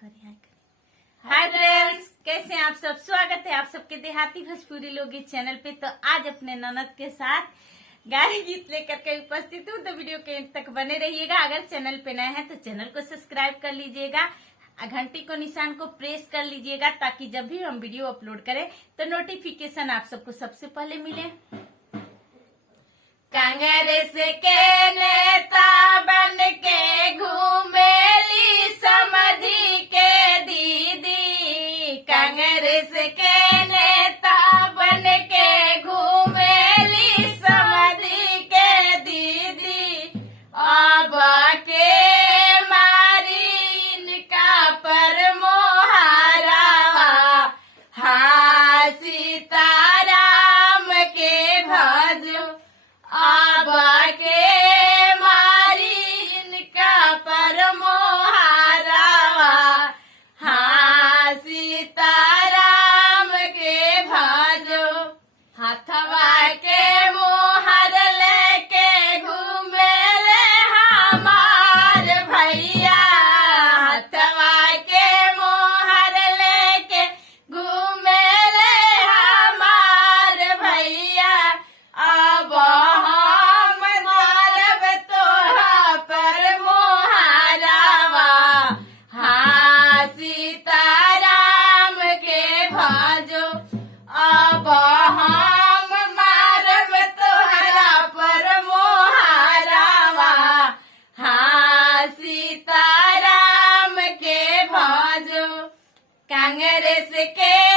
Hi friends, कैसे हैं आप सब। स्वागत है आप सबके देहाती भोजपुरी लोकगीत चैनल पे। तो आज अपने ननद के साथ गाने गीत लेकर के उपस्थित हूँ, तो वीडियो के एंड तक बने रहिएगा। अगर चैनल पे नए हैं तो चैनल को सब्सक्राइब कर लीजिएगा, घंटी को निशान को प्रेस कर लीजिएगा, ताकि जब भी हम वीडियो अपलोड करें तो नोटिफिकेशन आप सबको सबसे पहले मिले। कांग्रेस के नेता बन के घूमेली समधी के दीदी, कांग्रेस के नेता बन के घूमेली समधी के दीदी, अब के मारी इनका पर मोहरावा, हाँ सीताराम के भजो, अब के मारी इनका पर मोहरावा, हाँ सीताराम के भजो। हथवा के मोहर लेके घूमे ले हमार भैया, हथवा के मोहर लेके घूमे ले हमार भैया, अब हम मारब तोरा पर मोहरावा, हाँ सीताराम के भजो, अब हम मारब तोहरा पर मोहरावा, हाँ सीताराम के भजो। कांग्रेस के